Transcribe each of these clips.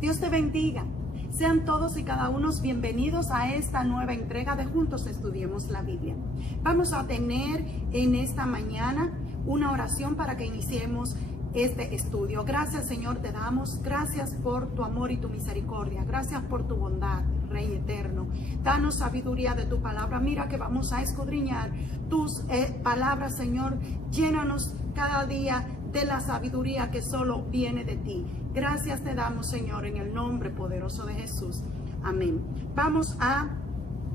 Dios te bendiga. Sean todos y cada uno bienvenidos a esta nueva entrega de Juntos Estudiemos la Biblia. Vamos a tener en esta mañana una oración para que iniciemos este estudio. Gracias, Señor, te damos. Gracias por tu amor y tu misericordia. Gracias por tu bondad, Rey eterno. Danos sabiduría de tu palabra. Mira que vamos a escudriñar tus palabras, Señor. Llénanos cada día de la sabiduría que solo viene de ti. Gracias te damos, Señor, en el nombre poderoso de Jesús. Amén. Vamos a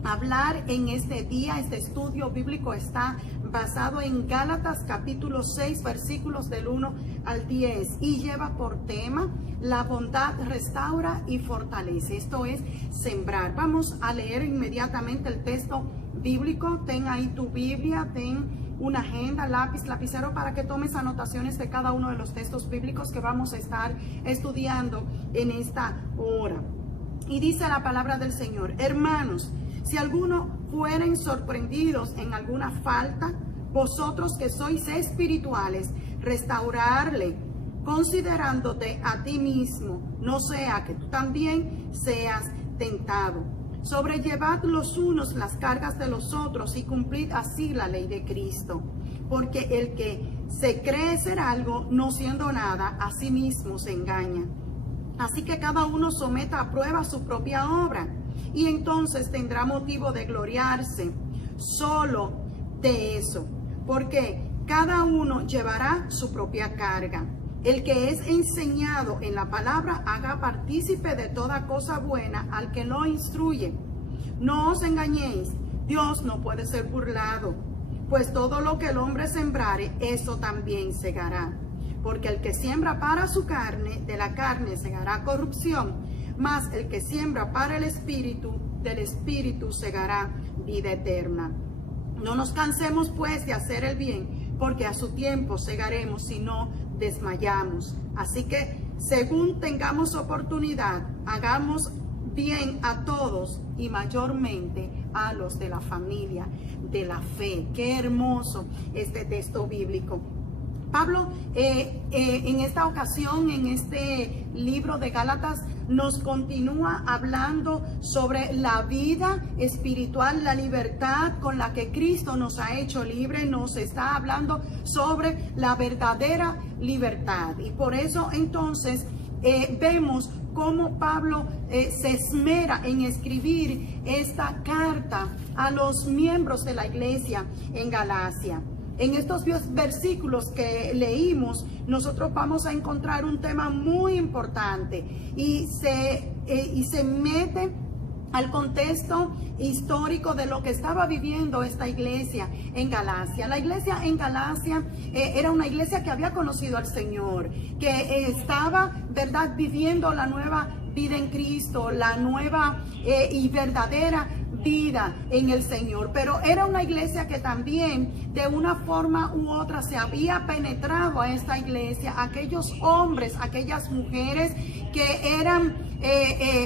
hablar en este día. Este estudio bíblico está basado en Gálatas capítulo 6 versículos del 1 al 10 y lleva por tema: la bondad restaura y fortalece. Esto es sembrar. Vamos a leer inmediatamente el texto bíblico. Ten ahí tu Biblia, ten una agenda, lápiz, lapicero para que tomes anotaciones de cada uno de los textos bíblicos que vamos a estar estudiando en esta hora. Y dice la palabra del Señor: hermanos, si alguno fueren sorprendidos en alguna falta, vosotros que sois espirituales, restaurarle, considerándote a ti mismo, no sea que tú también seas tentado. Sobrellevad los unos las cargas de los otros y cumplid así la ley de Cristo. Porque el que se cree ser algo, no siendo nada, a sí mismo se engaña. Así que cada uno someta a prueba su propia obra, y entonces tendrá motivo de gloriarse solo de eso, porque cada uno llevará su propia carga. El que es enseñado en la palabra, haga partícipe de toda cosa buena al que lo instruye. No os engañéis, Dios no puede ser burlado, pues todo lo que el hombre sembrare, eso también segará. Porque el que siembra para su carne, de la carne segará corrupción, mas el que siembra para el Espíritu, del Espíritu segará vida eterna. No nos cansemos pues de hacer el bien, porque a su tiempo segaremos si no desmayamos. Así que según tengamos oportunidad, hagamos bien a todos y mayormente a los de la familia de la fe. Qué hermoso este texto bíblico. Pablo en esta ocasión, en este libro de Gálatas, nos continúa hablando sobre la vida espiritual, la libertad con la que Cristo nos ha hecho libre. Nos está hablando sobre la verdadera libertad. Y por eso entonces vemos cómo Pablo se esmera en escribir esta carta a los miembros de la iglesia en Galacia. En estos versículos que leímos, nosotros vamos a encontrar un tema muy importante y se mete al contexto histórico de lo que estaba viviendo esta iglesia en Galacia. La iglesia en Galacia era una iglesia que había conocido al Señor, que estaba, ¿verdad?, viviendo la nueva vida en Cristo, la nueva y verdadera vida en el Señor, pero era una iglesia que también de una forma u otra se había penetrado a esta iglesia, aquellos hombres, aquellas mujeres que eran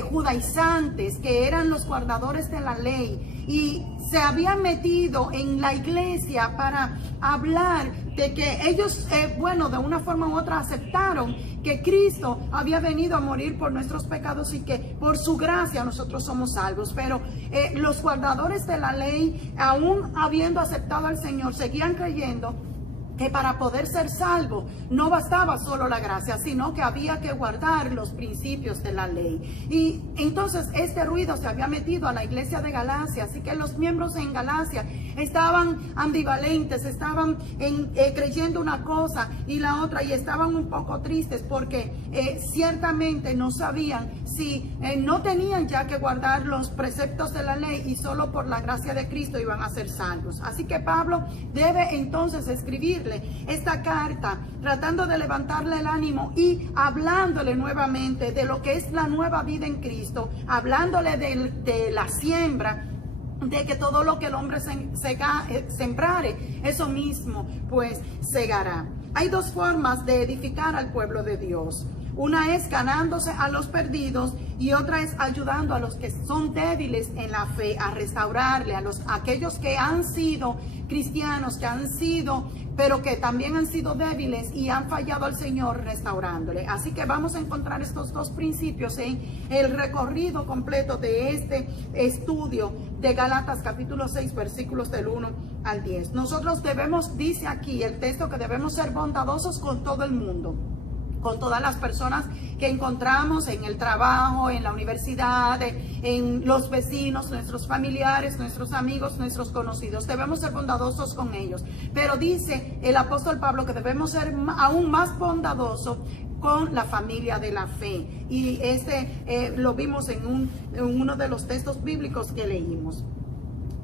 judaizantes, que eran los guardadores de la ley, y se habían metido en la iglesia para hablar de que ellos, de una forma u otra aceptaron que Cristo había venido a morir por nuestros pecados y que por su gracia nosotros somos salvos. Pero los guardadores de la ley, aún habiendo aceptado al Señor, seguían creyendo que para poder ser salvo no bastaba solo la gracia, sino que había que guardar los principios de la ley. Y entonces este ruido se había metido a la iglesia de Galacia, así que los miembros en Galacia estaban ambivalentes, estaban creyendo una cosa y la otra, y estaban un poco tristes porque ciertamente no sabían si no tenían ya que guardar los preceptos de la ley y solo por la gracia de Cristo iban a ser salvos. Así que Pablo debe entonces escribirle esta carta, tratando de levantarle el ánimo y hablándole nuevamente de lo que es la nueva vida en Cristo, hablándole de la siembra, de que todo lo que el hombre sembrare, eso mismo pues segará. Hay dos formas de edificar al pueblo de Dios. Una es ganándose a los perdidos y otra es ayudando a los que son débiles en la fe, a restaurarle, a aquellos que han sido cristianos que han sido, pero que también han sido débiles y han fallado al Señor restaurándole. Así que vamos a encontrar estos dos principios en el recorrido completo de este estudio de Gálatas capítulo 6 versículos del 1 al 10. Nosotros debemos, dice aquí el texto, que debemos ser bondadosos con todo el mundo, con todas las personas que encontramos en el trabajo, en la universidad, en los vecinos, nuestros familiares, nuestros amigos, nuestros conocidos. Debemos ser bondadosos con ellos. Pero dice el apóstol Pablo que debemos ser aún más bondadosos con la familia de la fe. Y lo vimos en uno de los textos bíblicos que leímos.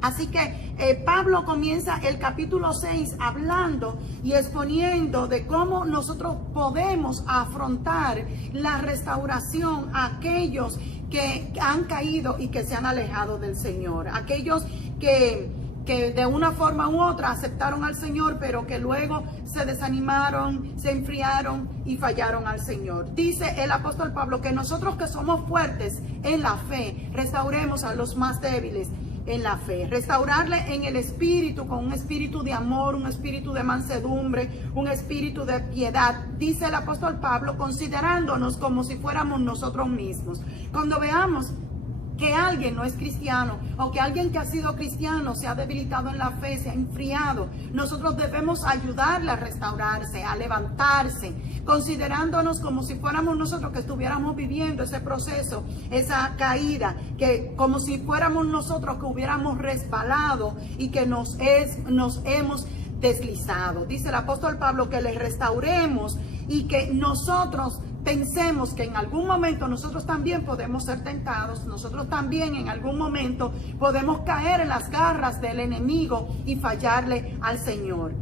Así que Pablo comienza el capítulo 6 hablando y exponiendo de cómo nosotros podemos afrontar la restauración a aquellos que han caído y que se han alejado del Señor. Aquellos que de una forma u otra aceptaron al Señor, pero que luego se desanimaron, se enfriaron y fallaron al Señor. Dice el apóstol Pablo que nosotros que somos fuertes en la fe, restauremos a los más débiles en la fe, restaurarle en el espíritu, con un espíritu de amor, un espíritu de mansedumbre, un espíritu de piedad, dice el apóstol Pablo, considerándonos como si fuéramos nosotros mismos. Cuando veamos que alguien no es cristiano o que alguien que ha sido cristiano se ha debilitado en la fe, se ha enfriado, nosotros debemos ayudarle a restaurarse, a levantarse, considerándonos como si fuéramos nosotros que estuviéramos viviendo ese proceso, esa caída, que como si fuéramos nosotros que hubiéramos resbalado y que nos hemos deslizado. Dice el apóstol Pablo que les restauremos y que nosotros pensemos que en algún momento nosotros también podemos ser tentados, nosotros también en algún momento podemos caer en las garras del enemigo y fallarle al Señor.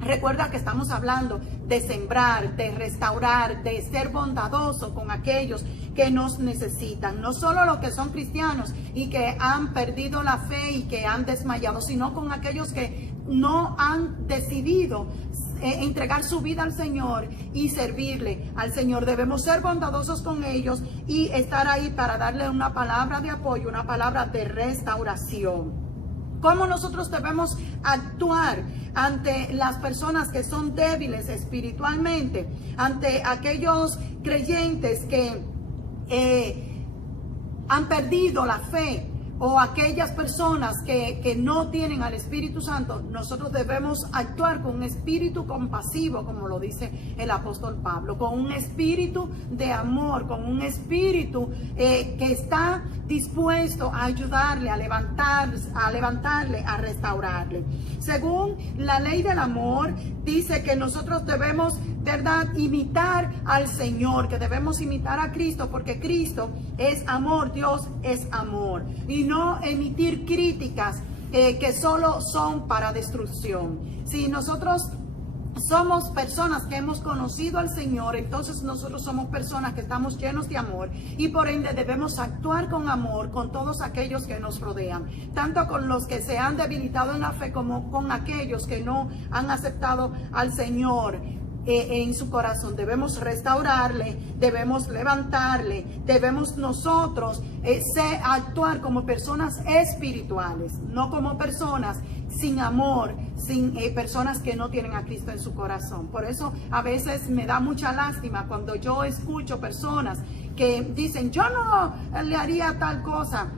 Recuerda que estamos hablando de sembrar, de restaurar, de ser bondadoso con aquellos que nos necesitan. No solo los que son cristianos y que han perdido la fe y que han desmayado, sino con aquellos que no han decidido entregar su vida al Señor y servirle al Señor. Debemos ser bondadosos con ellos y estar ahí para darle una palabra de apoyo, una palabra de restauración. ¿Cómo nosotros debemos actuar ante las personas que son débiles espiritualmente? Ante aquellos creyentes que han perdido la fe, o aquellas personas que no tienen al Espíritu Santo. Nosotros debemos actuar con un espíritu compasivo, como lo dice el apóstol Pablo, con un espíritu de amor, con un espíritu que está dispuesto a ayudarle, a levantarle, a restaurarle. Según la ley del amor, dice que nosotros debemos, ¿verdad?, imitar al Señor, que debemos imitar a Cristo, porque Cristo es amor, Dios es amor. Y no emitir críticas que solo son para destrucción. Si nosotros somos personas que hemos conocido al Señor, entonces nosotros somos personas que estamos llenos de amor y por ende debemos actuar con amor con todos aquellos que nos rodean, tanto con los que se han debilitado en la fe como con aquellos que no han aceptado al Señor en su corazón. Debemos restaurarle, debemos levantarle, debemos nosotros actuar como personas espirituales, no como personas sin amor, sin personas que no tienen a Cristo en su corazón. Por eso a veces me da mucha lástima cuando yo escucho personas que dicen: yo no le haría tal cosa,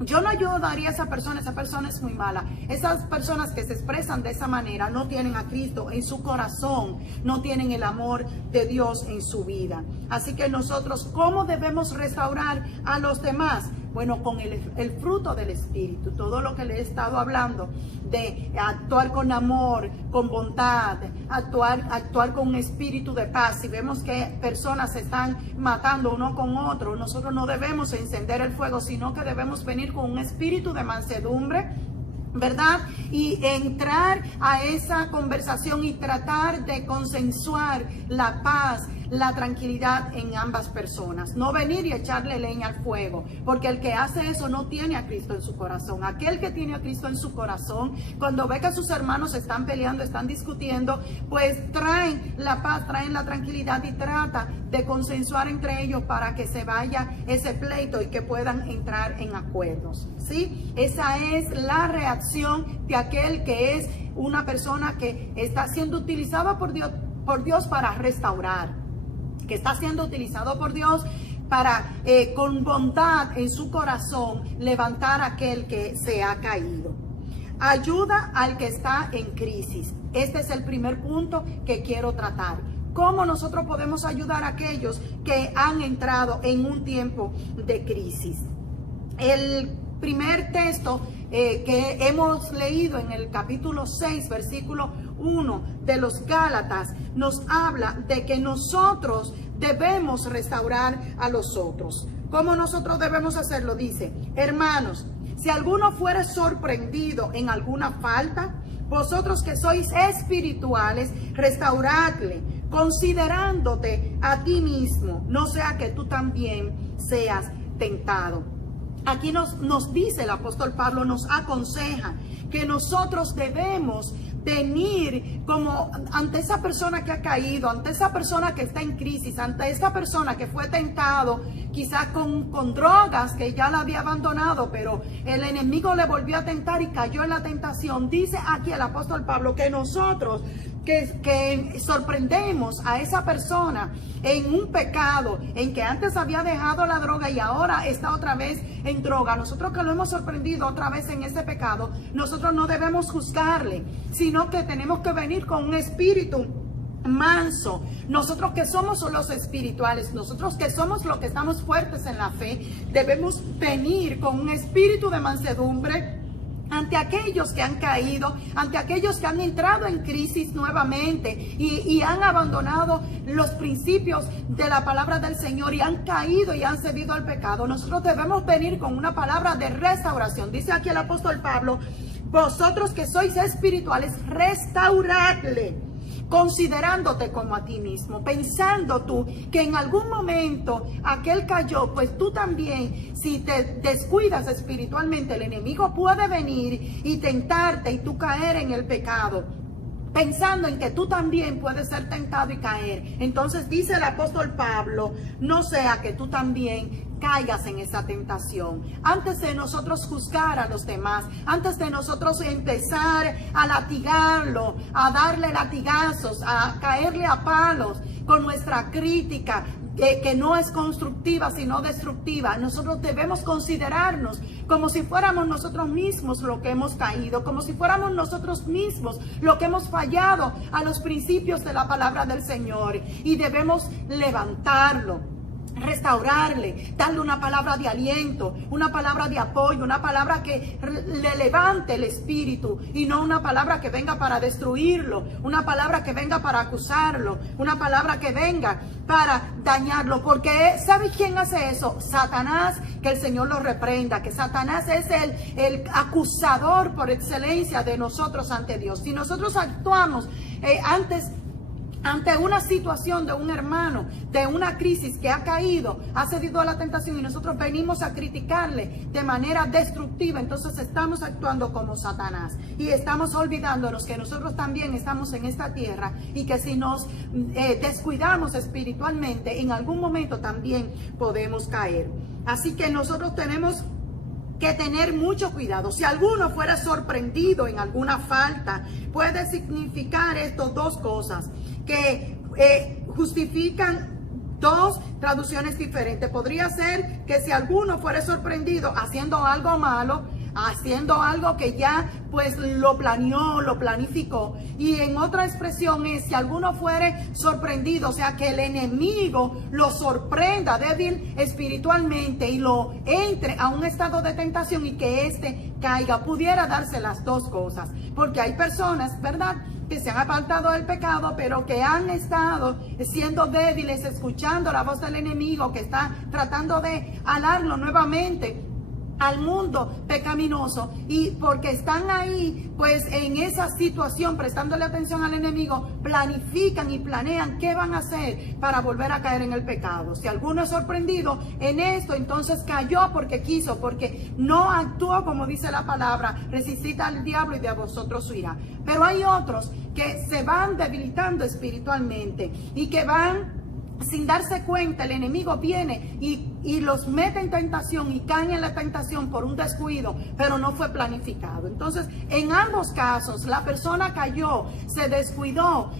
yo no ayudaría a esa persona es muy mala. Esas personas que se expresan de esa manera no tienen a Cristo en su corazón, no tienen el amor de Dios en su vida. Así que nosotros, ¿cómo debemos restaurar a los demás? Bueno, con el fruto del Espíritu, todo lo que le he estado hablando, de actuar con amor, con bondad, actuar con un espíritu de paz. Si vemos que personas se están matando uno con otro, nosotros no debemos encender el fuego, sino que debemos venir con un espíritu de mansedumbre, ¿verdad? Y entrar a esa conversación y tratar de consensuar la paz, la tranquilidad en ambas personas. No venir y echarle leña al fuego, porque el que hace eso no tiene a Cristo en su corazón. Aquel que tiene a Cristo en su corazón, cuando ve que sus hermanos están peleando, están discutiendo, pues traen la paz, traen la tranquilidad y trata de consensuar entre ellos para que se vaya ese pleito y que puedan entrar en acuerdos. ¿sí? Esa es la reacción de aquel que es una persona que está siendo utilizada por Dios para restaurar, que está siendo utilizado por Dios para con bondad en su corazón levantar a aquel que se ha caído. Ayuda al que está en crisis. Este es el primer punto que quiero tratar. ¿Cómo nosotros podemos ayudar a aquellos que han entrado en un tiempo de crisis? El primer texto que hemos leído en el capítulo 6, versículo 1 de los Gálatas, nos habla de que nosotros debemos restaurar a los otros. ¿Cómo nosotros debemos hacerlo? Dice: hermanos, si alguno fuere sorprendido en alguna falta, vosotros que sois espirituales, restauradle, considerándote a ti mismo, no sea que tú también seas tentado. Aquí nos dice el apóstol Pablo, nos aconseja que nosotros debemos venir como ante esa persona que ha caído, ante esa persona que está en crisis, ante esa persona que fue tentado, quizás con drogas, que ya la había abandonado, pero el enemigo le volvió a tentar y cayó en la tentación. Dice aquí el apóstol Pablo que nosotros que sorprendemos a esa persona en un pecado, en que antes había dejado la droga y ahora está otra vez en droga, nosotros que lo hemos sorprendido otra vez en ese pecado, nosotros no debemos juzgarle, sino que tenemos que venir con un espíritu manso. Nosotros que somos los espirituales, nosotros que somos los que estamos fuertes en la fe, debemos venir con un espíritu de mansedumbre ante aquellos que han caído, ante aquellos que han entrado en crisis nuevamente y han abandonado los principios de la palabra del Señor y han caído y han cedido al pecado. Nosotros debemos venir con una palabra de restauración. Dice aquí el apóstol Pablo: vosotros que sois espirituales, restauradle, considerándote como a ti mismo, pensando tú que en algún momento aquel cayó, pues tú también, si te descuidas espiritualmente, el enemigo puede venir y tentarte y tú caer en el pecado, pensando en que tú también puedes ser tentado y caer. Entonces dice el apóstol Pablo: no sea que tú también caigas en esa tentación. Antes de nosotros juzgar a los demás, antes de nosotros empezar a latigarlo, a darle latigazos, a caerle a palos con nuestra crítica, que no es constructiva sino destructiva, nosotros debemos considerarnos como si fuéramos nosotros mismos lo que hemos caído, como si fuéramos nosotros mismos lo que hemos fallado a los principios de la palabra del Señor, y debemos levantarlo, restaurarle, darle una palabra de aliento, una palabra de apoyo, una palabra que le levante el espíritu y no una palabra que venga para destruirlo, una palabra que venga para acusarlo, una palabra que venga para dañarlo. Porque ¿sabe quién hace eso? Satanás, que el Señor lo reprenda, que Satanás es el acusador por excelencia de nosotros ante Dios. Si nosotros actuamos ante una situación de un hermano, de una crisis que ha caído, ha cedido a la tentación, y nosotros venimos a criticarle de manera destructiva, entonces estamos actuando como Satanás y estamos olvidándonos que nosotros también estamos en esta tierra y que si nos descuidamos espiritualmente, en algún momento también podemos caer. Así que nosotros tenemos que tener mucho cuidado. Si alguno fuera sorprendido en alguna falta, puede significar esto dos cosas que justifican dos traducciones diferentes. Podría ser que si alguno fuera sorprendido haciendo algo malo, haciendo algo que ya pues lo planeó, lo planificó. Y en otra expresión es si alguno fuere sorprendido, o sea que el enemigo lo sorprenda débil espiritualmente y lo entre a un estado de tentación y que éste caiga. Pudiera darse las dos cosas, porque hay personas, ¿verdad?, que se han apartado del pecado, pero que han estado siendo débiles, escuchando la voz del enemigo que está tratando de alarlo nuevamente al mundo pecaminoso, y porque están ahí pues en esa situación prestándole atención al enemigo, planifican y planean qué van a hacer para volver a caer en el pecado. Si alguno es sorprendido en esto, entonces cayó porque quiso, porque no actuó como dice la palabra: resistid al diablo y de vosotros huirá. Pero hay otros que se van debilitando espiritualmente y que van sin darse cuenta, el enemigo viene y los mete en tentación y caen en la tentación por un descuido, pero no fue planificado. Entonces, en ambos casos, la persona cayó, se descuidó,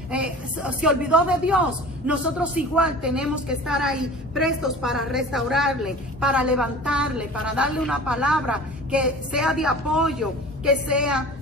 se olvidó de Dios. Nosotros igual tenemos que estar ahí prestos para restaurarle, para levantarle, para darle una palabra que sea de apoyo, que sea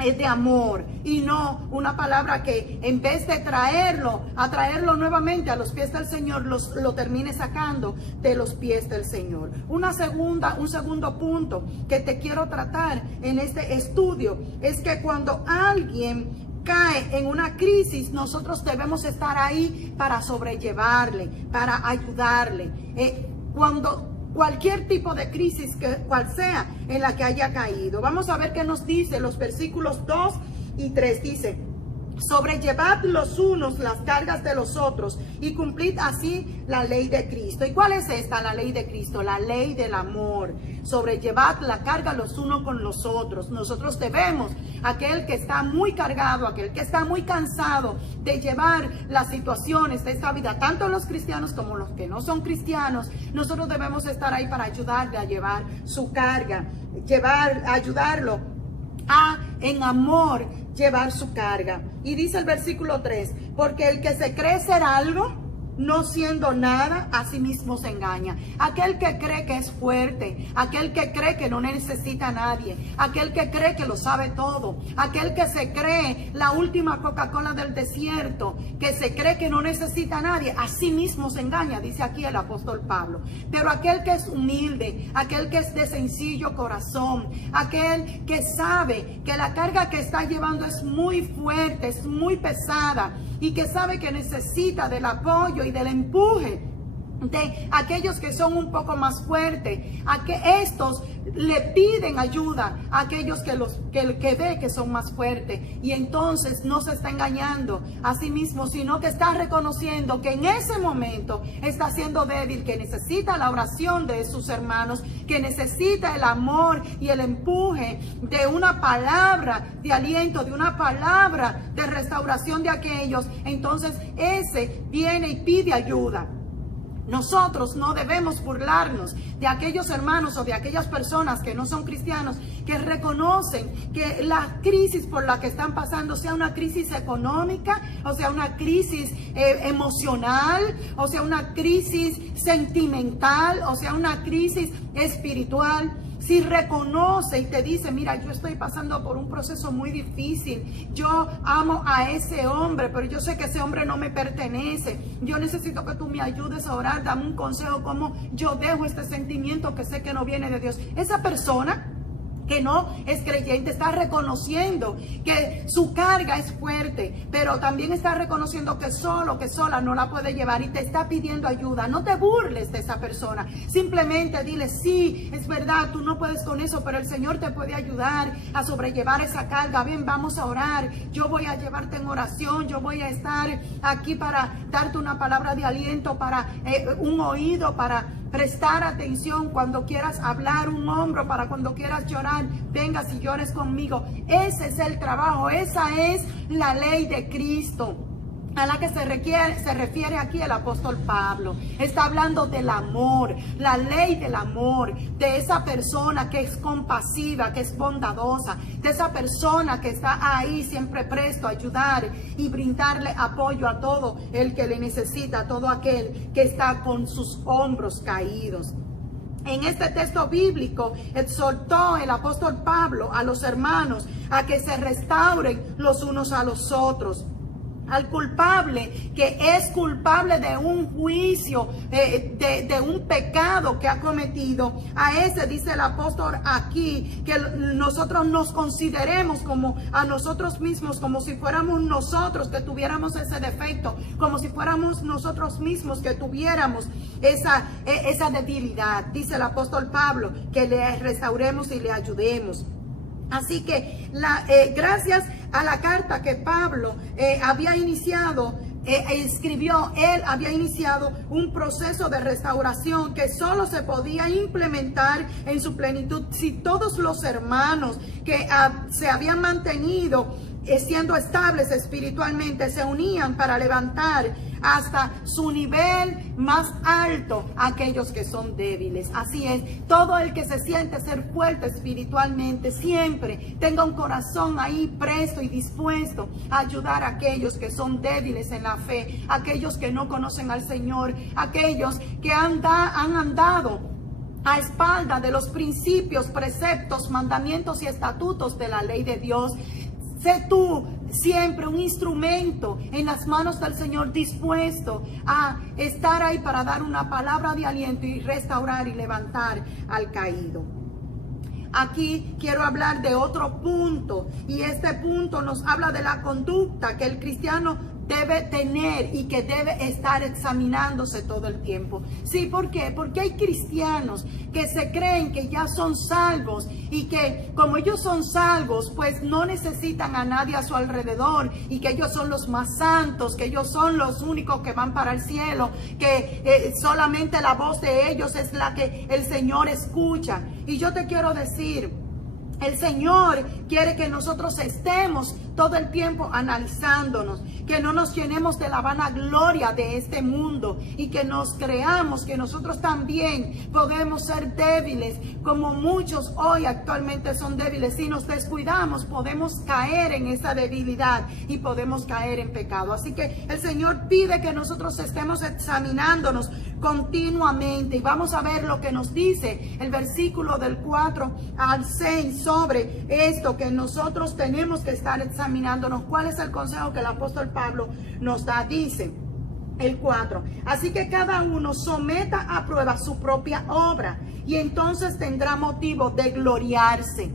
de amor, y no una palabra que en vez de atraerlo nuevamente a los pies del Señor, lo termine sacando de los pies del Señor. Un segundo punto que te quiero tratar en este estudio es que cuando alguien cae en una crisis, nosotros debemos estar ahí para sobrellevarle, para ayudarle. Cuando cualquier tipo de crisis, cual sea, en la que haya caído. Vamos a ver qué nos dice los versículos 2 y 3. Dice: sobrellevad los unos las cargas de los otros y cumplid así la ley de Cristo. ¿Y cuál es esta, la ley de Cristo? La ley del amor. Sobrellevad la carga los unos con los otros. Nosotros debemos, aquel que está muy cargado, aquel que está muy cansado de llevar las situaciones de esta vida, tanto los cristianos como los que no son cristianos, nosotros debemos estar ahí para ayudarle a llevar su carga, ayudarlo a, en amor, llevar su carga. Y dice el versículo 3: porque el que se cree ser algo, no siendo nada, a sí mismo se engaña. Aquel que cree que es fuerte, aquel que cree que no necesita a nadie, aquel que cree que lo sabe todo, aquel que se cree la última Coca-Cola del desierto, que se cree que no necesita a nadie, a sí mismo se engaña, dice aquí el apóstol Pablo. Pero aquel que es humilde, aquel que es de sencillo corazón, aquel que sabe que la carga que está llevando es muy fuerte, es muy pesada, y que sabe que necesita del apoyo y del empuje de aquellos que son un poco más fuertes, a que estos le piden ayuda a aquellos que ve que son más fuertes, y entonces no se está engañando a sí mismo, sino que está reconociendo que en ese momento está siendo débil, que necesita la oración de sus hermanos, que necesita el amor y el empuje de una palabra de aliento, de una palabra de restauración de aquellos. Entonces ese viene y pide ayuda. Nosotros no debemos burlarnos de aquellos hermanos o de aquellas personas que no son cristianos, que reconocen que la crisis por la que están pasando, sea una crisis económica, o sea una crisis emocional, o sea una crisis sentimental, o sea una crisis espiritual. Si reconoce y te dice: mira, yo estoy pasando por un proceso muy difícil, yo amo a ese hombre, pero yo sé que ese hombre no me pertenece, yo necesito que tú me ayudes a orar, dame un consejo, cómo yo dejo este sentimiento que sé que no viene de Dios. Esa persona que no es creyente está reconociendo que su carga es fuerte, pero también está reconociendo que sola no la puede llevar, y te está pidiendo ayuda. No te burles de esa persona, simplemente dile: sí, es verdad, tú no puedes con eso, pero el Señor te puede ayudar a sobrellevar esa carga. Ven, vamos a orar, yo voy a llevarte en oración, yo voy a estar aquí para darte una palabra de aliento, para un oído, para prestar atención cuando quieras hablar, un hombro para cuando quieras llorar, vengas y llores conmigo. Ese es el trabajo, esa es la ley de Cristo a la que se refiere aquí el apóstol Pablo. Está hablando del amor, la ley del amor, de esa persona que es compasiva, que es bondadosa, de esa persona que está ahí siempre presto a ayudar y brindarle apoyo a todo el que le necesita, a todo aquel que está con sus hombros caídos. En este texto bíblico exhortó el apóstol Pablo a los hermanos a que se restauren los unos a los otros. Al culpable que es culpable de un juicio, de un pecado que ha cometido, a ese dice el apóstol aquí que nosotros nos consideremos como a nosotros mismos, como si fuéramos nosotros que tuviéramos ese defecto, como si fuéramos nosotros mismos que tuviéramos esa debilidad. Dice el apóstol Pablo que le restauremos y le ayudemos. Así que gracias a la carta que Pablo había iniciado, escribió, él había iniciado un proceso de restauración que solo se podía implementar en su plenitud si todos los hermanos que se habían mantenido siendo estables espiritualmente, se unían para levantar hasta su nivel más alto a aquellos que son débiles. Así es, todo el que se siente ser fuerte espiritualmente, siempre tenga un corazón ahí presto y dispuesto a ayudar a aquellos que son débiles en la fe, aquellos que no conocen al Señor, aquellos que han andado a espalda de los principios, preceptos, mandamientos y estatutos de la ley de Dios. Sé tú siempre un instrumento en las manos del Señor, dispuesto a estar ahí para dar una palabra de aliento y restaurar y levantar al caído. Aquí quiero hablar de otro punto, y este punto nos habla de la conducta que el cristiano debe tener y que debe estar examinándose todo el tiempo. Sí, ¿por qué? Porque hay cristianos que se creen que ya son salvos y que como ellos son salvos, pues no necesitan a nadie a su alrededor y que ellos son los más santos, que ellos son los únicos que van para el cielo, que solamente la voz de ellos es la que el Señor escucha. Y yo te quiero decir, el Señor quiere que nosotros estemos todo el tiempo analizándonos, que no nos llenemos de la vanagloria de este mundo y que nos creamos que nosotros también podemos ser débiles, como muchos hoy actualmente son débiles. Si nos descuidamos, podemos caer en esa debilidad y podemos caer en pecado. Así que el Señor pide que nosotros estemos examinándonos continuamente, y vamos a ver lo que nos dice el versículo del 4 al 6 sobre esto, que nosotros tenemos que estar examinándonos. ¿Cuál es el consejo que el apóstol Pablo nos da? Dice el 4: así que cada uno someta a prueba su propia obra, y entonces tendrá motivo de gloriarse.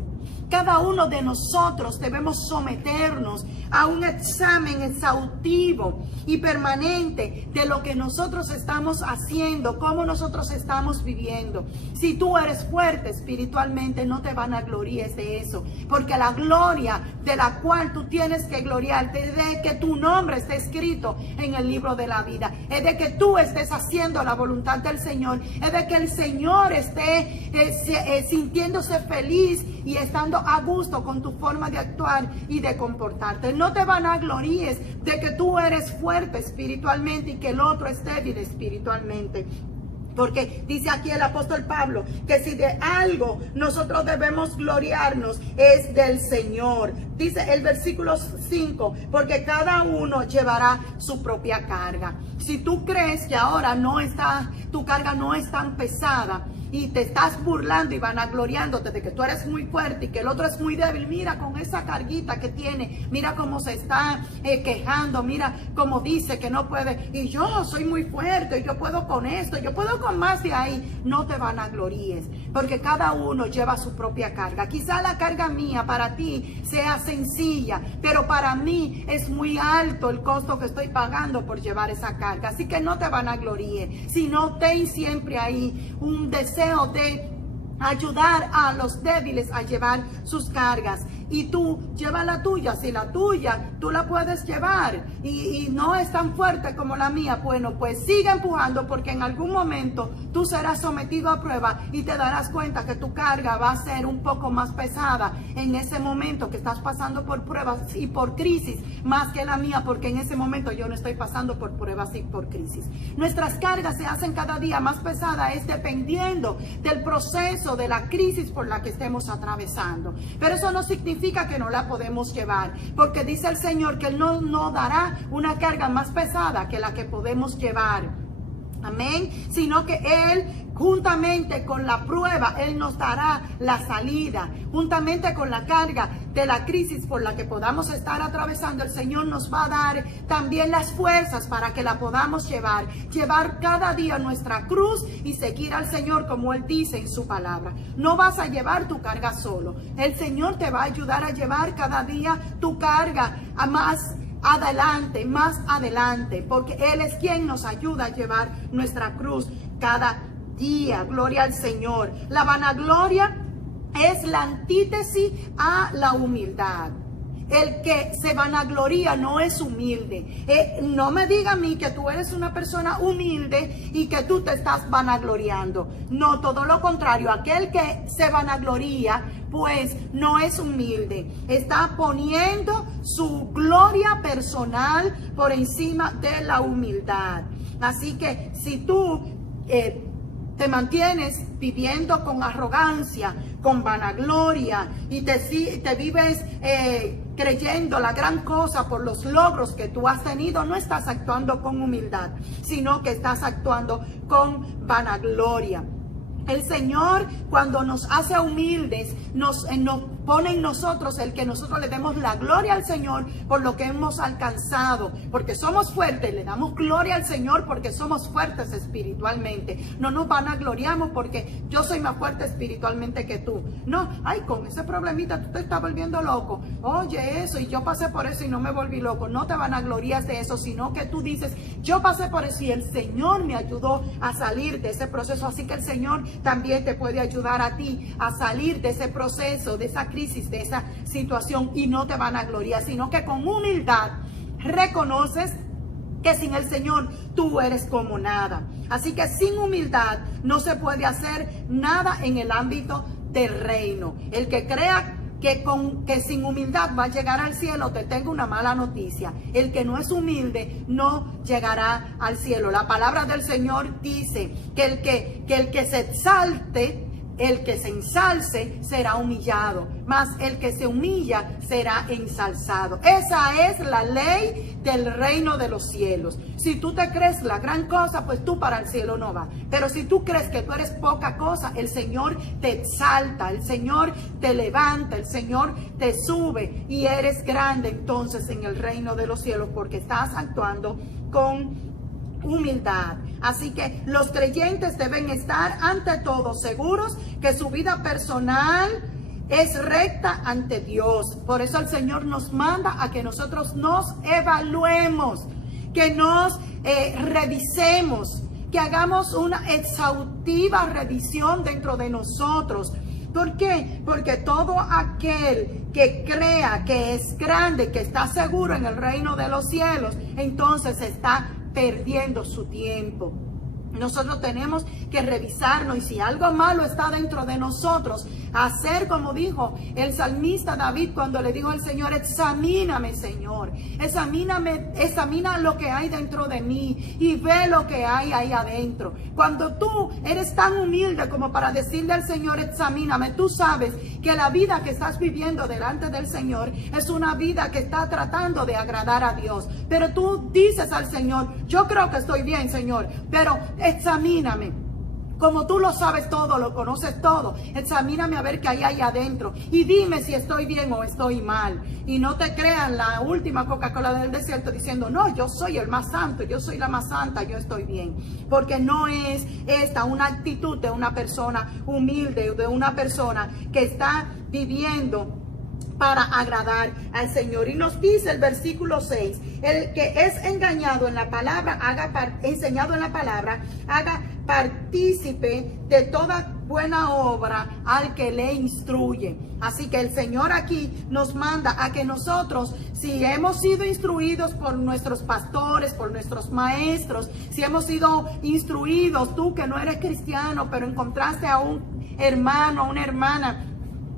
Cada uno de nosotros debemos someternos a un examen exhaustivo y permanente de lo que nosotros estamos haciendo, cómo nosotros estamos viviendo. Si tú eres fuerte espiritualmente, no te vanaglories de eso, porque la gloria de la cual tú tienes que gloriarte es de que tu nombre esté escrito en el libro de la vida, es de que tú estés haciendo la voluntad del Señor, es de que el Señor esté sintiéndose feliz y estando a gusto con tu forma de actuar y de comportarte. No te vanaglories de que tú eres fuerte espiritualmente y que el otro es débil espiritualmente. Porque dice aquí el apóstol Pablo que si de algo nosotros debemos gloriarnos es del Señor. Dice el versículo 5, porque cada uno llevará su propia carga. Si tú crees que ahora tu carga no es tan pesada y te estás burlando y vanagloriándote de que tú eres muy fuerte y que el otro es muy débil, mira con esa carguita que tiene, mira cómo se está quejando, mira cómo dice que no puede, y yo soy muy fuerte, yo puedo con esto, yo puedo con más de ahí. No te vanaglories, porque cada uno lleva su propia carga. Quizá la carga mía para ti sea sencilla, pero para mí es muy alto el costo que estoy pagando por llevar esa carga. Así que no te vanaglories, sino ten siempre ahí un deseo de ayudar a los débiles a llevar sus cargas, y tú lleva la tuya. Si la tuya tú la puedes llevar y no es tan fuerte como la mía, bueno, pues sigue empujando, porque en algún momento tú serás sometido a prueba y te darás cuenta que tu carga va a ser un poco más pesada en ese momento que estás pasando por pruebas y por crisis, más que la mía, porque en ese momento yo no estoy pasando por pruebas y por crisis. Nuestras cargas se hacen cada día más pesadas, es dependiendo del proceso, de la crisis por la que estemos atravesando. Pero eso no significa que no la podemos llevar, porque dice el Señor que Él no dará una carga más pesada que la que podemos llevar. Amén. Sino que Él, juntamente con la prueba, Él nos dará la salida. Juntamente con la carga de la crisis por la que podamos estar atravesando, el Señor nos va a dar también las fuerzas para que la podamos llevar. Llevar cada día nuestra cruz y seguir al Señor como Él dice en su palabra. No vas a llevar tu carga solo. El Señor te va a ayudar a llevar cada día tu carga a más adelante, porque Él es quien nos ayuda a llevar nuestra cruz cada día. Gloria al Señor. La vanagloria es la antítesis a la humildad. El que se vanagloria no es humilde. No me diga a mí que tú eres una persona humilde y que tú te estás vanagloriando. No, todo lo contrario. Aquel que se vanagloria, pues no es humilde. Está poniendo su gloria personal por encima de la humildad. Así que si tú te mantienes viviendo con arrogancia, con vanagloria y te vives creyendo la gran cosa por los logros que tú has tenido, no estás actuando con humildad, sino que estás actuando con vanagloria. El Señor, cuando nos hace humildes, nos pone en nosotros el que nosotros le demos la gloria al Señor por lo que hemos alcanzado, porque somos fuertes. Le damos gloria al Señor porque somos fuertes espiritualmente. No nos vanagloriamos porque yo soy más fuerte espiritualmente que tú. No, ay, con ese problemita tú te estás volviendo loco. Oye, eso, y yo pasé por eso y no me volví loco. No te vanaglorías de eso, sino que tú dices, yo pasé por eso y el Señor me ayudó a salir de ese proceso. Así que el Señor también te puede ayudar a ti a salir de ese proceso, de esa crisis, de esa situación, y no te vanaglorias, sino que con humildad reconoces que sin el Señor tú eres como nada. Así que sin humildad no se puede hacer nada en el ámbito del reino. El que crea que sin humildad va a llegar al cielo, te tengo una mala noticia. El que no es humilde no llegará al cielo. La palabra del Señor dice que el que se exalte, el que se ensalce será humillado, mas el que se humilla será ensalzado. Esa es la ley del reino de los cielos. Si tú te crees la gran cosa, pues tú para el cielo no vas. Pero si tú crees que tú eres poca cosa, el Señor te exalta, el Señor te levanta, el Señor te sube y eres grande entonces en el reino de los cielos porque estás actuando con humildad. Así que los creyentes deben estar ante todo seguros que su vida personal es recta ante Dios. Por eso el Señor nos manda a que nosotros nos evaluemos, que nos revisemos, que hagamos una exhaustiva revisión dentro de nosotros. ¿Por qué? Porque todo aquel que crea que es grande, que está seguro en el reino de los cielos, entonces está perdiendo su tiempo. Nosotros tenemos que revisarnos y si algo malo está dentro de nosotros, hacer como dijo el salmista David cuando le dijo al Señor, examíname Señor, examina lo que hay dentro de mí y ve lo que hay ahí adentro. Cuando tú eres tan humilde como para decirle al Señor, examíname, tú sabes que la vida que estás viviendo delante del Señor es una vida que está tratando de agradar a Dios. Pero tú dices al Señor, yo creo que estoy bien Señor, pero examíname. Como tú lo sabes todo, lo conoces todo, examíname a ver qué hay ahí adentro y dime si estoy bien o estoy mal. Y no te crean la última Coca-Cola del desierto diciendo, no, yo soy el más santo, yo soy la más santa, yo estoy bien. Porque no es esta una actitud de una persona humilde, de una persona que está viviendo para agradar al Señor. Y nos dice el versículo 6, el que es engañado en la palabra, enseñado en la palabra, haga partícipe de toda buena obra al que le instruye. Así que el Señor aquí nos manda a que nosotros, si hemos sido instruidos por nuestros pastores, por nuestros maestros, si hemos sido instruidos, tú que no eres cristiano, pero encontraste a un hermano, a una hermana,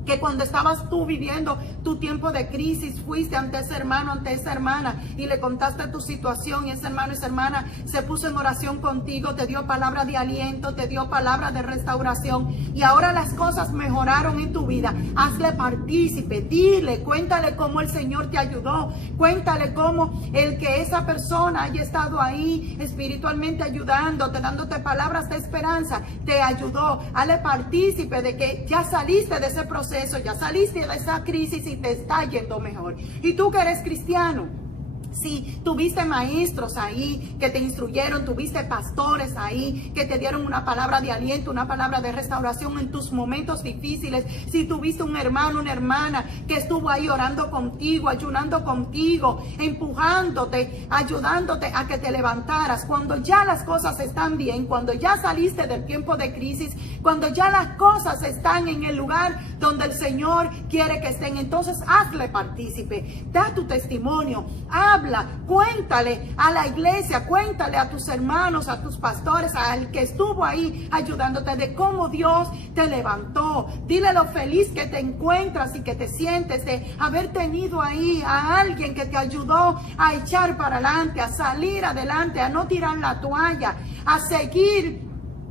que cuando estabas tú viviendo tu tiempo de crisis, fuiste ante ese hermano, ante esa hermana y le contaste tu situación y ese hermano, esa hermana se puso en oración contigo, te dio palabra de aliento, te dio palabra de restauración y ahora las cosas mejoraron en tu vida. Hazle partícipe, dile, cuéntale cómo el Señor te ayudó, cuéntale cómo el que esa persona haya estado ahí espiritualmente ayudándote, dándote palabras de esperanza, te ayudó. Hazle partícipe de que ya saliste de ese proceso, ya saliste de esa crisis y te está yendo mejor. Y tú que eres cristiano, si tuviste maestros ahí que te instruyeron, tuviste pastores ahí que te dieron una palabra de aliento, una palabra de restauración en tus momentos difíciles, si tuviste un hermano, una hermana que estuvo ahí orando contigo, ayunando contigo, empujándote, ayudándote a que te levantaras, cuando ya las cosas están bien, cuando ya saliste del tiempo de crisis, cuando ya las cosas están en el lugar donde el Señor quiere que estén, entonces hazle partícipe, da tu testimonio, habla habla, cuéntale a la iglesia, cuéntale a tus hermanos, a tus pastores, al que estuvo ahí ayudándote, de cómo Dios te levantó. Dile lo feliz que te encuentras y que te sientes de haber tenido ahí a alguien que te ayudó a echar para adelante, a salir adelante, a no tirar la toalla, a seguir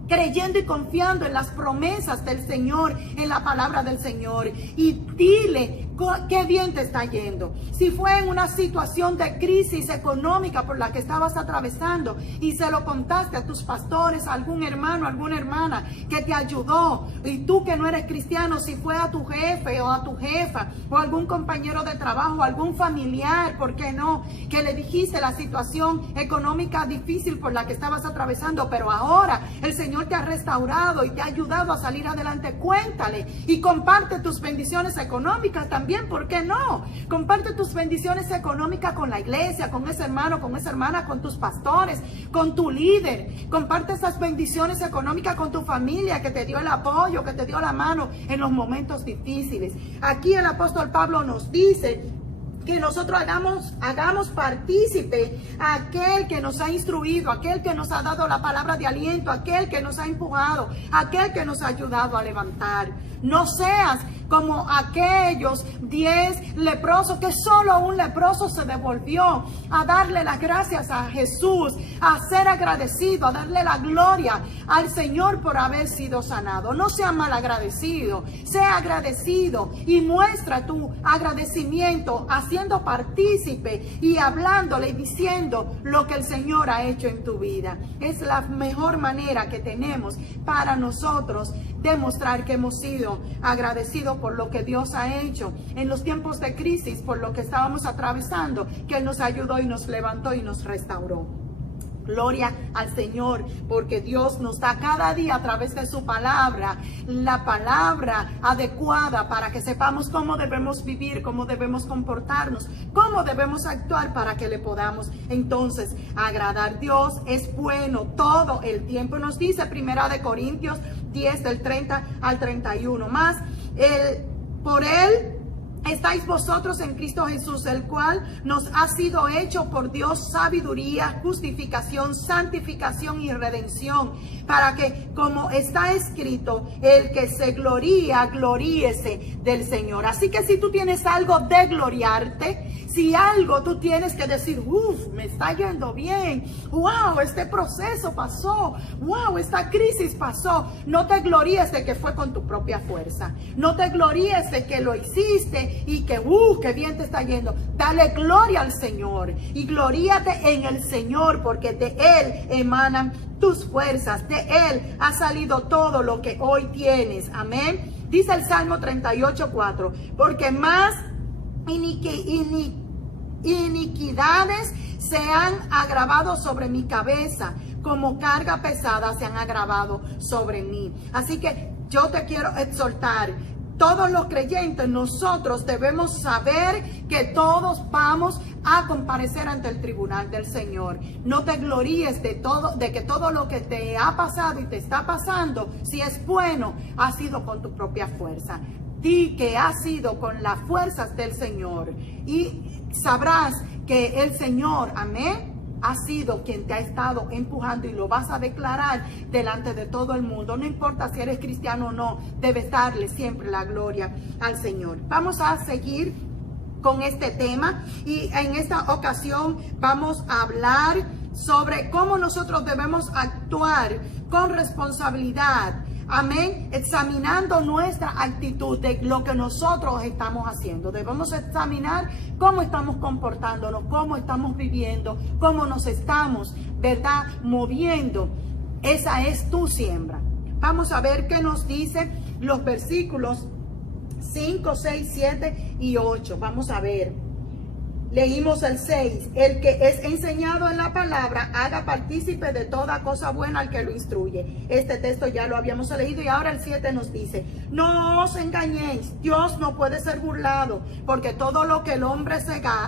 creyendo y confiando en las promesas del Señor, en la palabra del Señor. Y dile qué bien te está yendo. Si fue en una situación de crisis económica por la que estabas atravesando y se lo contaste a tus pastores, a algún hermano, a alguna hermana que te ayudó, y tú que no eres cristiano, si fue a tu jefe o a tu jefa o algún compañero de trabajo, algún familiar, ¿por qué no? Que le dijiste la situación económica difícil por la que estabas atravesando, pero ahora el Señor te ha restaurado y te ha ayudado a salir adelante. Cuéntale y comparte tus bendiciones económicas también, ¿por qué no? Comparte tus bendiciones económicas con la iglesia, con ese hermano, con esa hermana, con tus pastores, con tu líder. Comparte esas bendiciones económicas con tu familia que te dio el apoyo, que te dio la mano en los momentos difíciles. Aquí el apóstol Pablo nos dice que nosotros hagamos partícipe a aquel que nos ha instruido, aquel que nos ha dado la palabra de aliento, aquel que nos ha empujado, aquel que nos ha ayudado a levantar. No seas como aquellos 10 leprosos, que solo un leproso se devolvió a darle las gracias a Jesús, a ser agradecido, a darle la gloria al Señor por haber sido sanado. No sea mal agradecido, sea agradecido y muestra tu agradecimiento haciendo partícipe y hablándole y diciendo lo que el Señor ha hecho en tu vida. Es la mejor manera que tenemos para nosotros demostrar que hemos sido agradecidos por lo que Dios ha hecho en los tiempos de crisis, por lo que estábamos atravesando, que Él nos ayudó y nos levantó y nos restauró. Gloria al Señor, porque Dios nos da cada día a través de su palabra, la palabra adecuada para que sepamos cómo debemos vivir, cómo debemos comportarnos, cómo debemos actuar para que le podamos entonces agradar. Dios es bueno todo el tiempo. Nos dice 1 Corintios 10 del 30 al 31. Más, por Él estáis vosotros en Cristo Jesús, el cual nos ha sido hecho por Dios sabiduría, justificación, santificación y redención, para que, como está escrito, el que se gloría, gloríese del Señor. Así que si tú tienes algo de gloriarte, si algo tú tienes que decir, me está yendo bien, wow, este proceso pasó, wow, esta crisis pasó, no te gloríes de que fue con tu propia fuerza, no te gloríes de que lo hiciste y que, qué bien te está yendo. Dale gloria al Señor y gloríate en el Señor, porque de Él emanan tus fuerzas, de Él ha salido todo lo que hoy tienes. Amén. Dice el Salmo 38:4, porque más iniquidades se han agravado sobre mi cabeza, como carga pesada se han agravado sobre mí. Así que yo te quiero exhortar. Todos los creyentes, nosotros debemos saber que todos vamos a comparecer ante el tribunal del Señor. No te gloríes de que todo lo que te ha pasado y te está pasando, si es bueno, ha sido con tu propia fuerza. Di que ha sido con las fuerzas del Señor y sabrás que el Señor, amén, ha sido quien te ha estado empujando, y lo vas a declarar delante de todo el mundo. No importa si eres cristiano o no, debes darle siempre la gloria al Señor. Vamos a seguir con este tema y en esta ocasión vamos a hablar sobre cómo nosotros debemos actuar con responsabilidad. Amén. Examinando nuestra actitud de lo que nosotros estamos haciendo. Debemos examinar cómo estamos comportándonos, cómo estamos viviendo, cómo nos estamos, ¿verdad?, moviendo. Esa es tu siembra. Vamos a ver qué nos dice los versículos 5, 6, 7 y 8. Vamos a ver. Leímos el 6, el que es enseñado en la palabra, haga partícipe de toda cosa buena al que lo instruye. Este texto ya lo habíamos leído y ahora el 7 nos dice, no os engañéis, Dios no puede ser burlado, porque todo lo que el hombre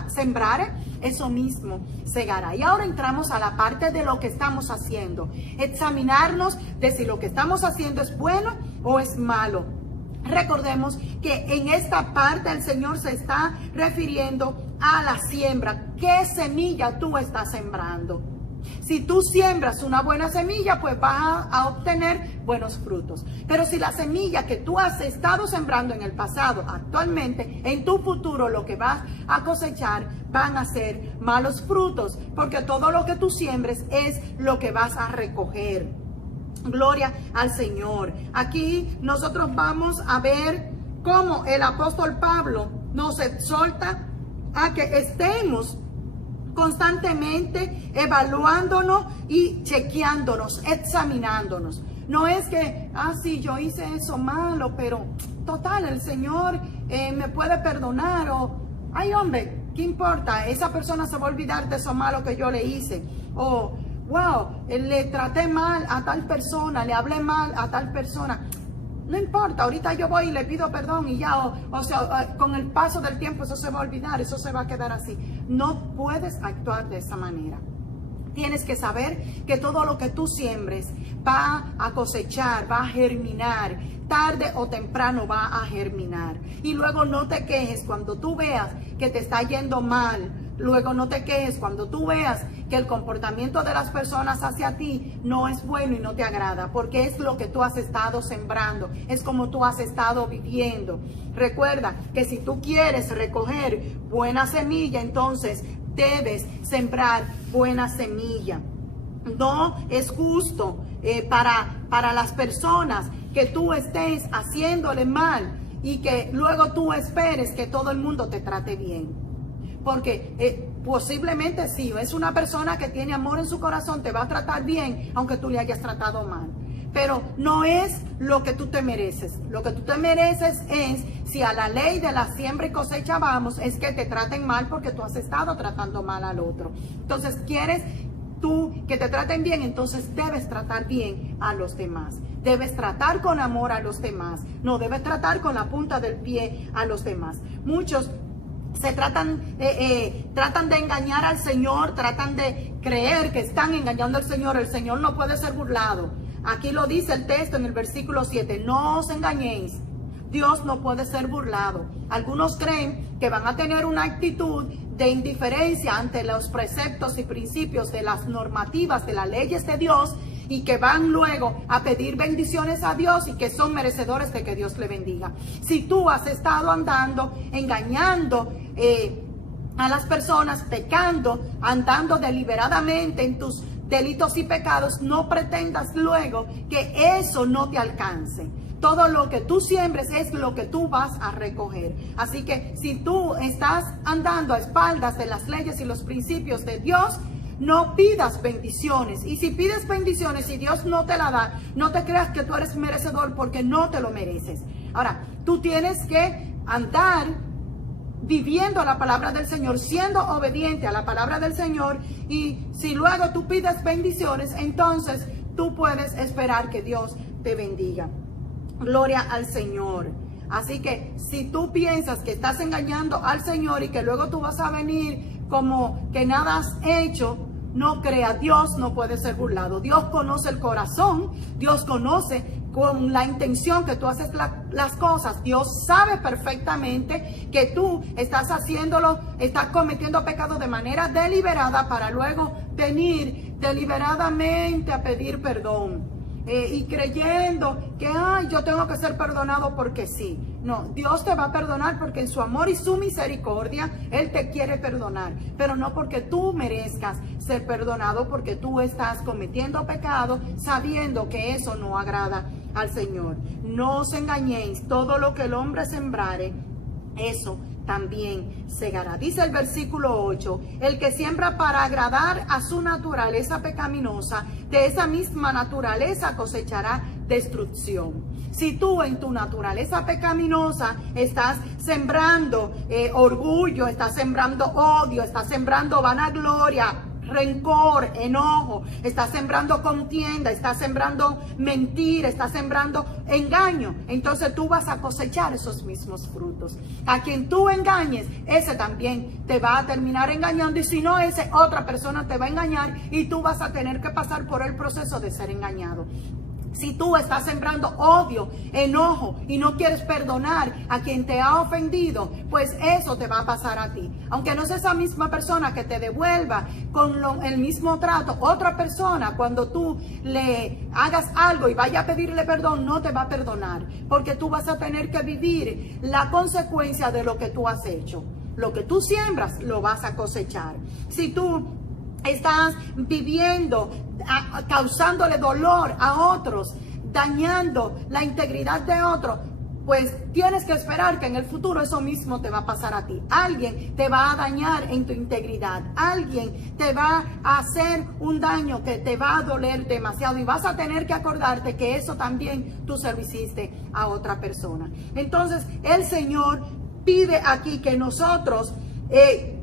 sembrare, eso mismo segará. Y ahora entramos a la parte de lo que estamos haciendo, examinarnos de si lo que estamos haciendo es bueno o es malo. Recordemos que en esta parte el Señor se está refiriendo a la siembra. ¿Qué semilla tú estás sembrando? Si tú siembras una buena semilla, pues vas a obtener buenos frutos. Pero si la semilla que tú has estado sembrando en el pasado, actualmente, en tu futuro, lo que vas a cosechar van a ser malos frutos, porque todo lo que tú siembres es lo que vas a recoger. Gloria al Señor. Aquí nosotros vamos a ver cómo el apóstol Pablo nos exhorta a que estemos constantemente evaluándonos y chequeándonos, examinándonos. No es que, sí, yo hice eso malo, pero total, el Señor me puede perdonar. O, ay, hombre, ¿qué importa? Esa persona se va a olvidar de eso malo que yo le hice. O, wow, le traté mal a tal persona, le hablé mal a tal persona. No importa, ahorita yo voy y le pido perdón y ya, o sea, con el paso del tiempo eso se va a olvidar, eso se va a quedar así. No puedes actuar de esa manera. Tienes que saber que todo lo que tú siembres va a cosechar, va a germinar, tarde o temprano va a germinar. Y luego no te quejes cuando tú veas que te está yendo mal. Luego no te quejes cuando tú veas que el comportamiento de las personas hacia ti no es bueno y no te agrada, porque es lo que tú has estado sembrando, es como tú has estado viviendo. Recuerda que si tú quieres recoger buena semilla, entonces debes sembrar buena semilla. No es justo para las personas que tú estés haciéndole mal y que luego tú esperes que todo el mundo te trate bien. Porque posiblemente sí, es una persona que tiene amor en su corazón, te va a tratar bien, aunque tú le hayas tratado mal. Pero no es lo que tú te mereces. Lo que tú te mereces es, si a la ley de la siembra y cosecha vamos, es que te traten mal porque tú has estado tratando mal al otro. Entonces, ¿quieres tú que te traten bien? Entonces debes tratar bien a los demás. Debes tratar con amor a los demás. No debes tratar con la punta del pie a los demás. Muchos se tratan de engañar al Señor, tratan de creer que están engañando al Señor. El Señor no puede ser burlado. Aquí lo dice el texto en el versículo 7. No os engañéis. Dios no puede ser burlado. Algunos creen que van a tener una actitud de indiferencia ante los preceptos y principios de las normativas, de las leyes de Dios, y que van luego a pedir bendiciones a Dios y que son merecedores de que Dios le bendiga. Si tú has estado andando, engañando a las personas, pecando, andando deliberadamente en tus delitos y pecados, no pretendas luego que eso no te alcance. Todo lo que tú siembres es lo que tú vas a recoger. Así que si tú estás andando a espaldas de las leyes y los principios de Dios, no pidas bendiciones. Y si pides bendiciones y Dios no te la da, no te creas que tú eres merecedor, porque no te lo mereces. Ahora, tú tienes que andar viviendo la palabra del Señor, siendo obediente a la palabra del Señor. Y si luego tú pides bendiciones, entonces tú puedes esperar que Dios te bendiga. Gloria al Señor. Así que si tú piensas que estás engañando al Señor y que luego tú vas a venir como que nada has hecho, no crea. Dios no puede ser burlado. Dios conoce el corazón. Dios conoce con la intención que tú haces las cosas. Dios sabe perfectamente que tú estás haciéndolo, estás cometiendo pecado de manera deliberada para luego venir deliberadamente a pedir perdón. Y creyendo que yo tengo que ser perdonado porque sí. No, Dios te va a perdonar porque en su amor y su misericordia Él te quiere perdonar, pero no porque tú merezcas ser perdonado, porque tú estás cometiendo pecado sabiendo que eso no agrada al Señor. No os engañéis, todo lo que el hombre sembrare, eso también segará. Dice el versículo 8, el que siembra para agradar a su naturaleza pecaminosa, de esa misma naturaleza cosechará destrucción. Si tú en tu naturaleza pecaminosa estás sembrando orgullo, estás sembrando odio, estás sembrando vanagloria, rencor, enojo, estás sembrando contienda, estás sembrando mentira, estás sembrando engaño, entonces tú vas a cosechar esos mismos frutos. A quien tú engañes, ese también te va a terminar engañando, y si no, otra persona te va a engañar y tú vas a tener que pasar por el proceso de ser engañado. Si tú estás sembrando odio, enojo y no quieres perdonar a quien te ha ofendido, pues eso te va a pasar a ti. Aunque no sea esa misma persona que te devuelva con el mismo trato, otra persona cuando tú le hagas algo y vaya a pedirle perdón, no te va a perdonar. Porque tú vas a tener que vivir la consecuencia de lo que tú has hecho. Lo que tú siembras, lo vas a cosechar. Si tú estás viviendo, causándole dolor a otros, dañando la integridad de otros, pues tienes que esperar que en el futuro eso mismo te va a pasar a ti. Alguien te va a dañar en tu integridad. Alguien te va a hacer un daño que te va a doler demasiado y vas a tener que acordarte que eso también tú se lo hiciste a otra persona. Entonces el Señor pide aquí que nosotros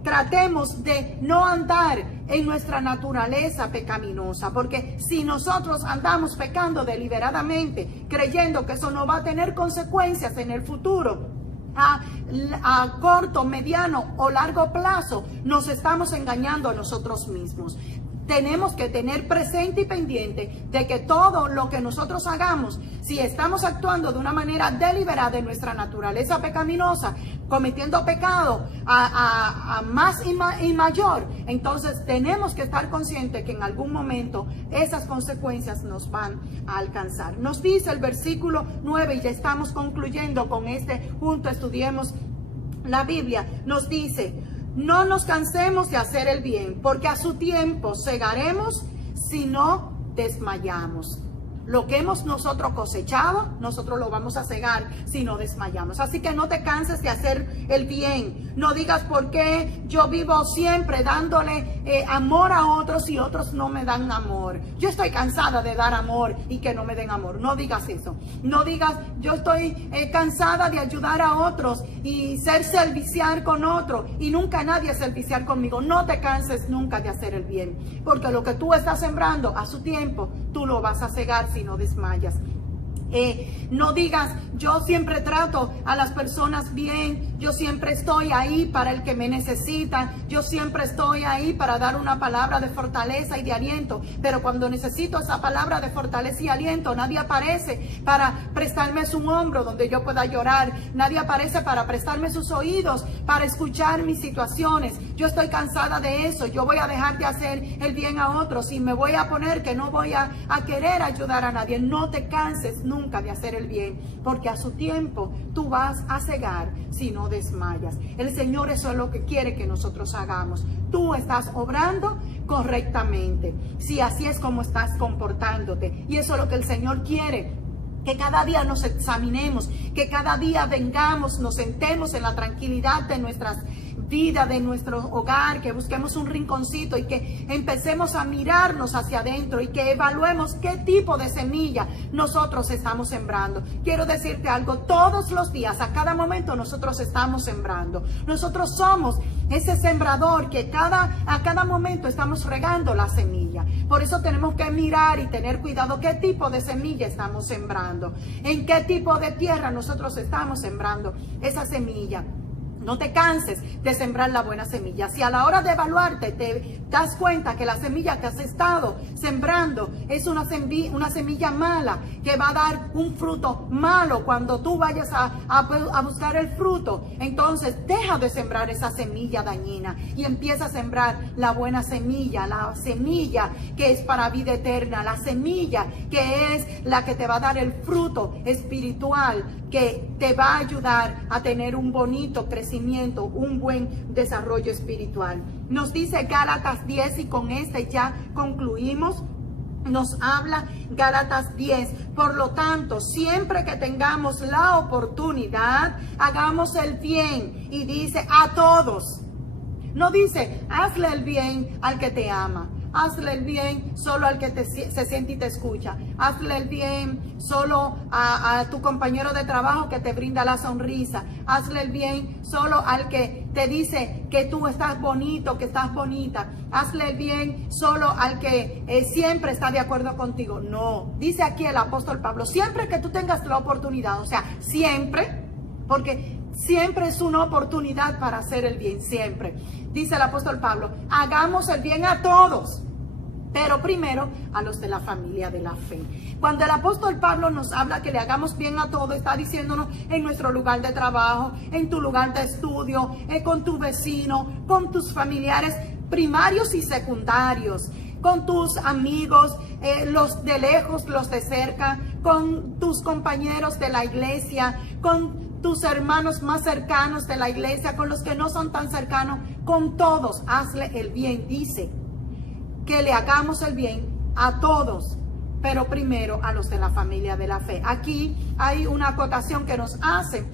tratemos de no andar en nuestra naturaleza pecaminosa, porque si nosotros andamos pecando deliberadamente, creyendo que eso no va a tener consecuencias en el futuro, a corto, mediano o largo plazo, nos estamos engañando a nosotros mismos. Tenemos que tener presente y pendiente de que todo lo que nosotros hagamos, si estamos actuando de una manera deliberada en nuestra naturaleza pecaminosa, cometiendo pecado a más y mayor, entonces tenemos que estar conscientes que en algún momento esas consecuencias nos van a alcanzar. Nos dice el versículo 9, y ya estamos concluyendo con este junto, estudiemos la Biblia, nos dice: no nos cansemos de hacer el bien, porque a su tiempo segaremos si no desmayamos. Lo que hemos nosotros cosechado, nosotros lo vamos a cegar si no desmayamos. Así que no te canses de hacer el bien. No digas por qué yo vivo siempre dándole amor a otros y otros no me dan amor. Yo estoy cansada de dar amor y que no me den amor. No digas eso. No digas yo estoy cansada de ayudar a otros y ser servicial con otro y nunca nadie servicial conmigo. No te canses nunca de hacer el bien. Porque lo que tú estás sembrando a su tiempo, tú lo vas a cegar si no desmayas. No digas yo siempre trato a las personas bien, yo siempre estoy ahí para el que me necesita, yo siempre estoy ahí para dar una palabra de fortaleza y de aliento, pero cuando necesito esa palabra de fortaleza y aliento, nadie aparece para prestarme su hombro donde yo pueda llorar, nadie aparece para prestarme sus oídos, para escuchar mis situaciones. Yo estoy cansada de eso, yo voy a dejar de hacer el bien a otros y me voy a poner que no voy a querer ayudar a nadie. No te canses nunca de hacer el bien, porque a su tiempo tú vas a cegar si no desmayas. El Señor eso es lo que quiere que nosotros hagamos. Tú estás obrando correctamente, si así es como estás comportándote, y eso es lo que el Señor quiere. Que cada día nos examinemos, que cada día vengamos, nos sentemos en la tranquilidad de nuestras vidas, de nuestro hogar, que busquemos un rinconcito y que empecemos a mirarnos hacia adentro y que evaluemos qué tipo de semilla nosotros estamos sembrando. Quiero decirte algo, todos los días, a cada momento nosotros estamos sembrando. Nosotros somos ese sembrador que a cada momento estamos regando la semilla. Por eso tenemos que mirar y tener cuidado qué tipo de semilla estamos sembrando, en qué tipo de tierra nosotros estamos sembrando esa semilla. No te canses de sembrar la buena semilla. Si a la hora de evaluarte te das cuenta que la semilla que has estado sembrando es una semilla mala, que va a dar un fruto malo cuando tú vayas a buscar el fruto, entonces deja de sembrar esa semilla dañina y empieza a sembrar la buena semilla, la semilla que es para vida eterna, la semilla que es la que te va a dar el fruto espiritual, que te va a ayudar a tener un bonito crecimiento, un buen desarrollo espiritual. Nos dice Gálatas 10, y con este ya concluimos. Nos habla Gálatas 10. Por lo tanto, siempre que tengamos la oportunidad, hagamos el bien. Y dice a todos. No dice hazle el bien al que te ama. Hazle el bien solo al que se siente y te escucha. Hazle el bien solo a tu compañero de trabajo que te brinda la sonrisa. Hazle el bien solo al que te dice que tú estás bonito, que estás bonita. Hazle el bien solo al que siempre está de acuerdo contigo. No, dice aquí el apóstol Pablo, siempre que tú tengas la oportunidad, o sea, siempre, porque siempre es una oportunidad para hacer el bien, siempre. Dice el apóstol Pablo, hagamos el bien a todos. pero primero a los de la familia de la fe. Cuando el apóstol Pablo nos habla que le hagamos bien a todo, está diciéndonos en nuestro lugar de trabajo, en tu lugar de estudio, con tu vecino, con tus familiares primarios y secundarios, con tus amigos, los de lejos, los de cerca, con tus compañeros de la iglesia, con tus hermanos más cercanos de la iglesia, con los que no son tan cercanos, con todos hazle el bien. Dice que le hagamos el bien a todos, pero primero a los de la familia de la fe. Aquí hay una acotación que nos hace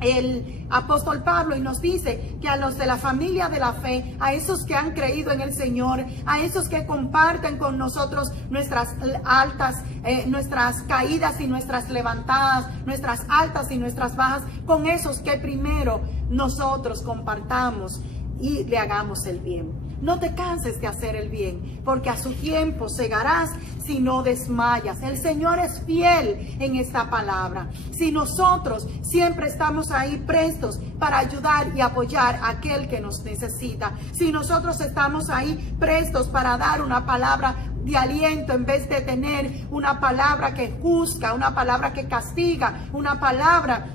el apóstol Pablo y nos dice que a los de la familia de la fe, a esos que han creído en el Señor, a esos que comparten con nosotros nuestras altas, nuestras caídas y nuestras levantadas, nuestras altas y nuestras bajas, con esos que primero nosotros compartamos y le hagamos el bien. No te canses de hacer el bien, porque a su tiempo segarás si no desmayas. El Señor es fiel en esta palabra. Si nosotros siempre estamos ahí prestos para ayudar y apoyar a aquel que nos necesita, si nosotros estamos ahí prestos para dar una palabra de aliento en vez de tener una palabra que juzga, una palabra que castiga, una palabra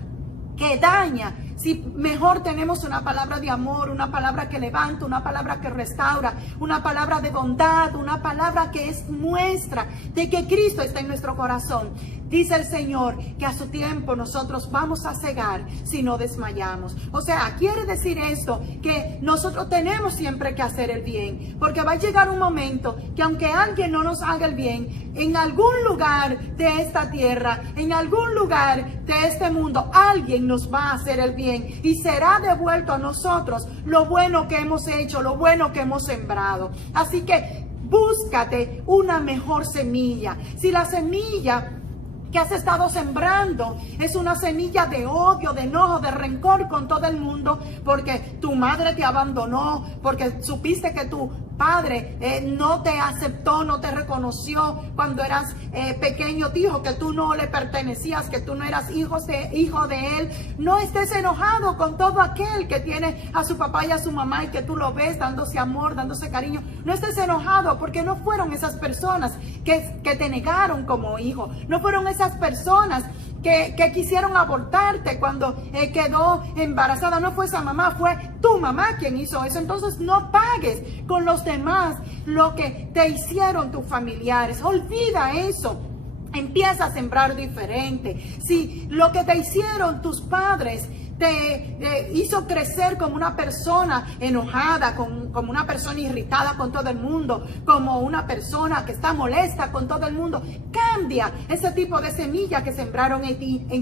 que daña, si mejor tenemos una palabra de amor, una palabra que levanta, una palabra que restaura, una palabra de bondad, una palabra que es muestra de que Cristo está en nuestro corazón. Dice el Señor que a su tiempo nosotros vamos a cegar si no desmayamos. O sea, quiere decir esto, que nosotros tenemos siempre que hacer el bien, porque va a llegar un momento que aunque alguien no nos haga el bien, en algún lugar de esta tierra, en algún lugar de este mundo, alguien nos va a hacer el bien y será devuelto a nosotros lo bueno que hemos hecho, lo bueno que hemos sembrado. Así que búscate una mejor semilla. Si la semilla que has estado sembrando es una semilla de odio, de enojo, de rencor con todo el mundo, porque tu madre te abandonó, porque supiste que tu padre no te aceptó, no te reconoció cuando eras pequeño, dijo que tú no le pertenecías, que tú no eras hijo de él. No estés enojado con todo aquel que tiene a su papá y a su mamá y que tú lo ves dándose amor, dándose cariño. No estés enojado, porque no fueron esas personas que te negaron como hijo, no fueron esas personas que quisieron abortarte cuando quedó embarazada. No fue esa mamá, fue tu mamá quien hizo eso. Entonces no pagues con los demás lo que te hicieron tus familiares. Olvida eso. Empieza a sembrar diferente. Si lo que te hicieron tus padres te hizo crecer como una persona enojada, como una persona irritada con todo el mundo, como una persona que está molesta con todo el mundo, cambia ese tipo de semilla que sembraron en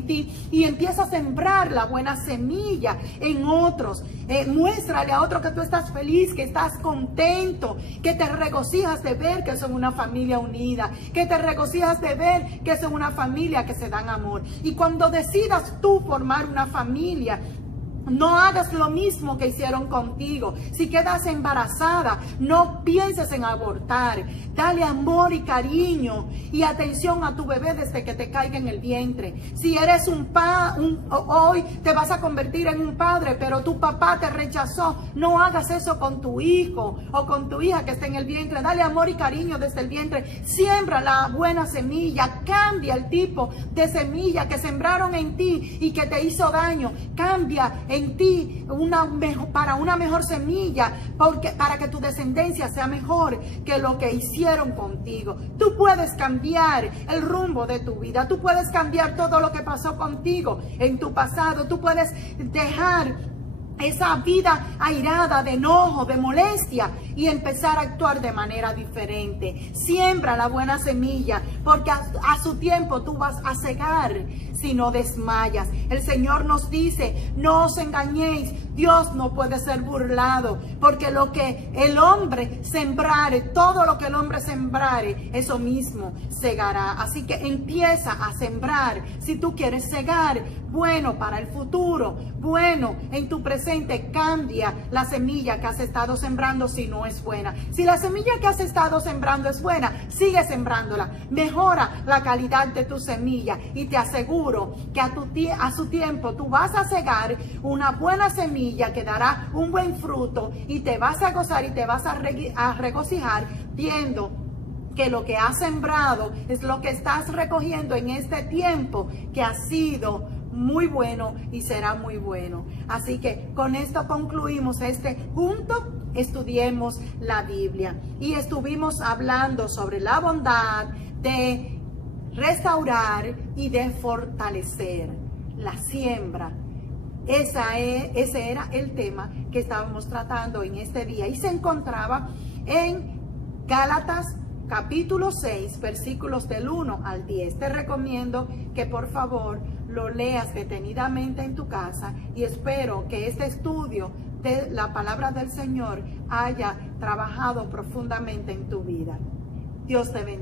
ti y empieza a sembrar la buena semilla en otros. Muéstrale a otro que tú estás feliz, que estás contento, que te regocijas de ver que son una familia unida, que te regocijas de ver que son una familia que se dan amor. Y cuando decidas tú formar una familia, no hagas lo mismo que hicieron contigo. Si quedas embarazada, no pienses en abortar. Dale amor y cariño y atención a tu bebé desde que te caiga en el vientre. Si eres hoy te vas a convertir en un padre, pero tu papá te rechazó, no hagas eso con tu hijo o con tu hija que está en el vientre. Dale amor y cariño desde el vientre. Siembra la buena semilla. Cambia el tipo de semilla que sembraron en ti y que te hizo daño. Cambia en ti para una mejor semilla, para que tu descendencia sea mejor que lo que hicieron contigo. Tú puedes cambiar el rumbo de tu vida, tú puedes cambiar todo lo que pasó contigo en tu pasado, tú puedes dejar esa vida airada, de enojo, de molestia y empezar a actuar de manera diferente. Siembra la buena semilla, porque a su tiempo tú vas a cegar si no desmayas. El Señor nos dice, no os engañéis, Dios no puede ser burlado, porque lo que el hombre sembrare, todo lo que el hombre sembrare, eso mismo segará. Así que empieza a sembrar. Si tú quieres segar bueno para el futuro, bueno en tu presente, cambia la semilla que has estado sembrando si no es buena. Si la semilla que has estado sembrando es buena, sigue sembrándola. Mejora la calidad de tu semilla y te aseguro que a su tiempo tú vas a cegar una buena semilla que dará un buen fruto y te vas a gozar y te vas a regocijar viendo que lo que has sembrado es lo que estás recogiendo en este tiempo que ha sido muy bueno y será muy bueno. Así que con esto concluimos juntos estudiemos la Biblia. Y estuvimos hablando sobre la bondad de restaurar y de fortalecer la siembra. Ese era el tema que estábamos tratando en este día y se encontraba en Gálatas capítulo 6, versículos del 1 al 10. Te recomiendo que por favor lo leas detenidamente en tu casa y espero que este estudio de la palabra del Señor haya trabajado profundamente en tu vida. Dios te bendiga.